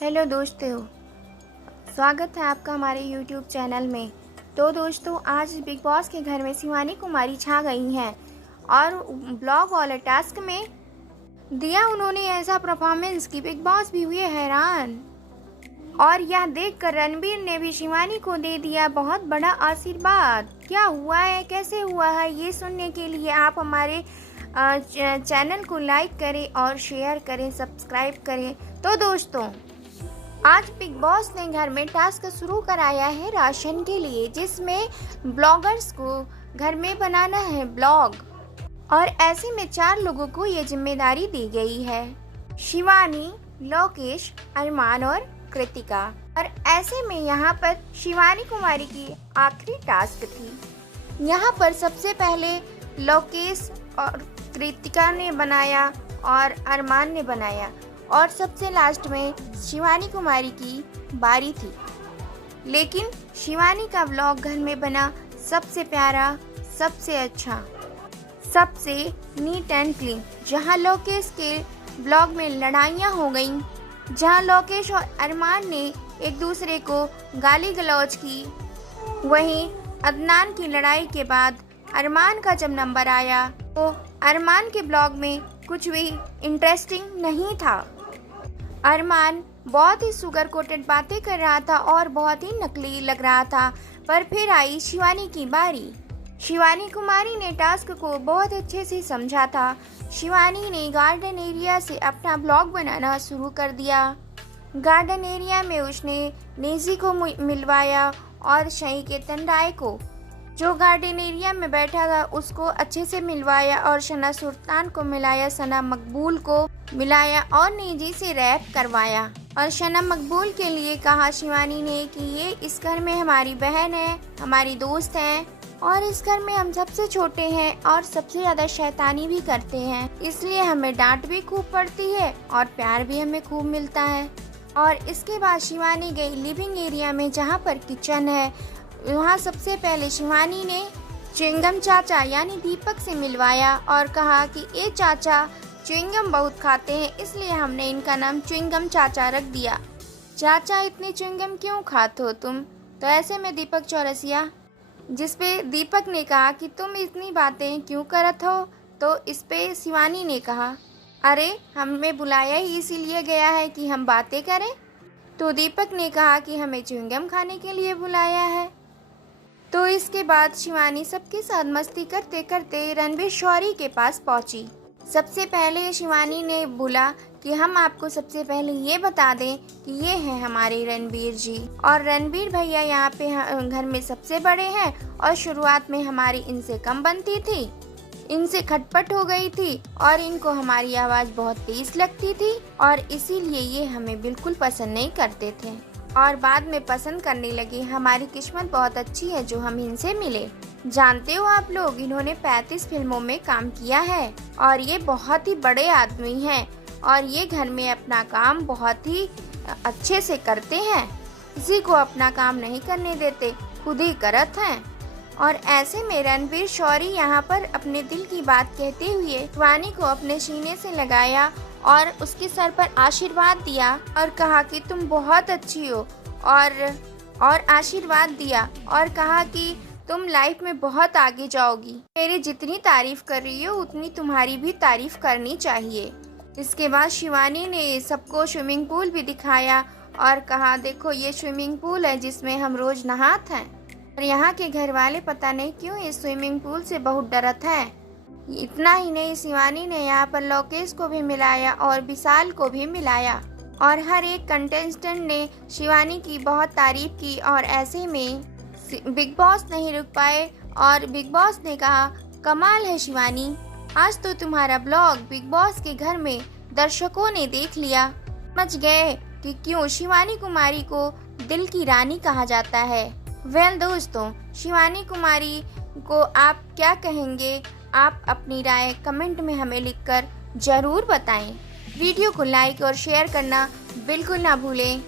Hello दोस्तों, स्वागत है आपका हमारे यूट्यूब चैनल में। तो दोस्तों, आज बिग बॉस के घर में शिवानी कुमारी छा गई हैं और ब्लॉग वाले टास्क में दिया उन्होंने ऐसा परफॉर्मेंस कि बिग बॉस भी हुए हैरान। और यह देखकर रणबीर ने भी शिवानी को दे दिया बहुत बड़ा आशीर्वाद। क्या हुआ है, कैसे हुआ है, ये सुनने के लिए आप हमारे चैनल को लाइक करें और शेयर करें, सब्सक्राइब करें। तो दोस्तों, आज बिग बॉस ने घर में टास्क शुरू कराया है राशन के लिए, जिसमें ब्लॉगर्स को घर में बनाना है ब्लॉग। और ऐसे में 4 लोगों को ये जिम्मेदारी दी गई है, शिवानी, लोकेश, अरमान और कृतिका। और ऐसे में यहाँ पर शिवानी कुमारी की आखिरी टास्क थी। यहाँ पर सबसे पहले लोकेश और कृतिका ने बनाया और अरमान ने बनाया, और सबसे लास्ट में शिवानी कुमारी की बारी थी। लेकिन शिवानी का व्लॉग घर में बना सबसे प्यारा, सबसे अच्छा, सबसे नीट एंड क्लीन। जहां लोकेश के व्लॉग में लड़ाइयां हो गईं, जहां लोकेश और अरमान ने एक दूसरे को गाली गलौज की, वहीं अदनान की लड़ाई के बाद अरमान का जब नंबर आया तो अरमान के ब्लॉग में कुछ भी इंटरेस्टिंग नहीं था। अरमान बहुत ही शुगर कोटेड बातें कर रहा था और बहुत ही नकली लग रहा था। पर फिर आई शिवानी की बारी। शिवानी कुमारी ने टास्क को बहुत अच्छे से समझा था। शिवानी ने गार्डन एरिया से अपना ब्लॉग बनाना शुरू कर दिया। गार्डन एरिया में उसने नेजी को मिलवाया और शहीकेतन राय को, जो गार्डन एरिया में बैठा था, उसको अच्छे से मिलवाया और सना सुल्तान को मिलाया, सना मकबूल को मिलाया और नेजी से रैप करवाया। और सना मकबूल के लिए कहा शिवानी ने कि ये इस घर में हमारी बहन है, हमारी दोस्त है, और इस घर में हम सबसे छोटे हैं और सबसे ज्यादा शैतानी भी करते हैं, इसलिए हमें डांट भी खूब पड़ती है और प्यार भी हमें खूब मिलता है। और इसके बाद शिवानी गई लिविंग एरिया में, जहाँ पर किचन है। वहाँ सबसे पहले शिवानी ने च्युइंगम चाचा यानी दीपक से मिलवाया और कहा कि ये चाचा च्युइंगम बहुत खाते हैं, इसलिए हमने इनका नाम च्युइंगम चाचा रख दिया। चाचा, इतने च्युइंगम क्यों खाते हो तुम? तो ऐसे में दीपक चौरसिया, जिसपे दीपक ने कहा कि तुम इतनी बातें क्यों करत हो? तो इस पे शिवानी ने कहा, अरे हमें बुलाया ही इसीलिए गया है कि हम बातें करें। तो दीपक ने कहा कि हमें च्युइंगम खाने के लिए बुलाया है। तो इसके बाद शिवानी सबके साथ मस्ती करते करते रणवीर शौरी के पास पहुंची। सबसे पहले शिवानी ने बोला कि हम आपको सबसे पहले ये बता दें कि ये हैं हमारे रणवीर जी, और रणवीर भैया यहाँ पे घर में सबसे बड़े हैं और शुरुआत में हमारी इनसे कम बनती थी, इनसे खटपट हो गई थी और इनको हमारी आवाज़ बहुत तेज लगती थी और इसीलिए ये हमें बिल्कुल पसंद नहीं करते थे, और बाद में पसंद करने लगे। हमारी किस्मत बहुत अच्छी है जो हम इनसे मिले। जानते हो आप लोग, इन्होंने 35 फिल्मों में काम किया है और ये बहुत ही बड़े आदमी हैं और ये घर में अपना काम बहुत ही अच्छे से करते हैं, किसी को अपना काम नहीं करने देते, खुद ही करत हैं। और ऐसे में रणवीर शौरी यहाँ पर अपने दिल की बात कहते हुए शिवानी को अपने सीने से लगाया और उसके सर पर आशीर्वाद दिया और कहा कि तुम बहुत अच्छी हो, और आशीर्वाद दिया और कहा कि तुम लाइफ में बहुत आगे जाओगी। मेरी जितनी तारीफ कर रही हो उतनी तुम्हारी भी तारीफ करनी चाहिए। इसके बाद शिवानी ने सबको स्विमिंग पूल भी दिखाया और कहा, देखो ये स्विमिंग पूल है जिसमें हम रोज नहाते हैं, और यहाँ के घर वाले पता नहीं क्यों इस स्विमिंग पूल से बहुत डरत हैं। इतना ही नहीं, शिवानी ने यहाँ पर लोकेश को भी मिलाया और विशाल को भी मिलाया, और हर एक कंटेस्टेंट ने शिवानी की बहुत तारीफ की। और ऐसे में बिग बॉस नहीं रुक पाए और बिग बॉस ने कहा, कमाल है शिवानी, आज तो तुम्हारा ब्लॉग बिग बॉस के घर में दर्शकों ने देख लिया, समझ गए कि क्यों शिवानी कुमारी को दिल की रानी कहा जाता है। वेल दोस्तों, शिवानी कुमारी को आप क्या कहेंगे? आप अपनी राय कमेंट में हमें लिखकर जरूर बताएं। वीडियो को लाइक और शेयर करना बिल्कुल ना भूलें।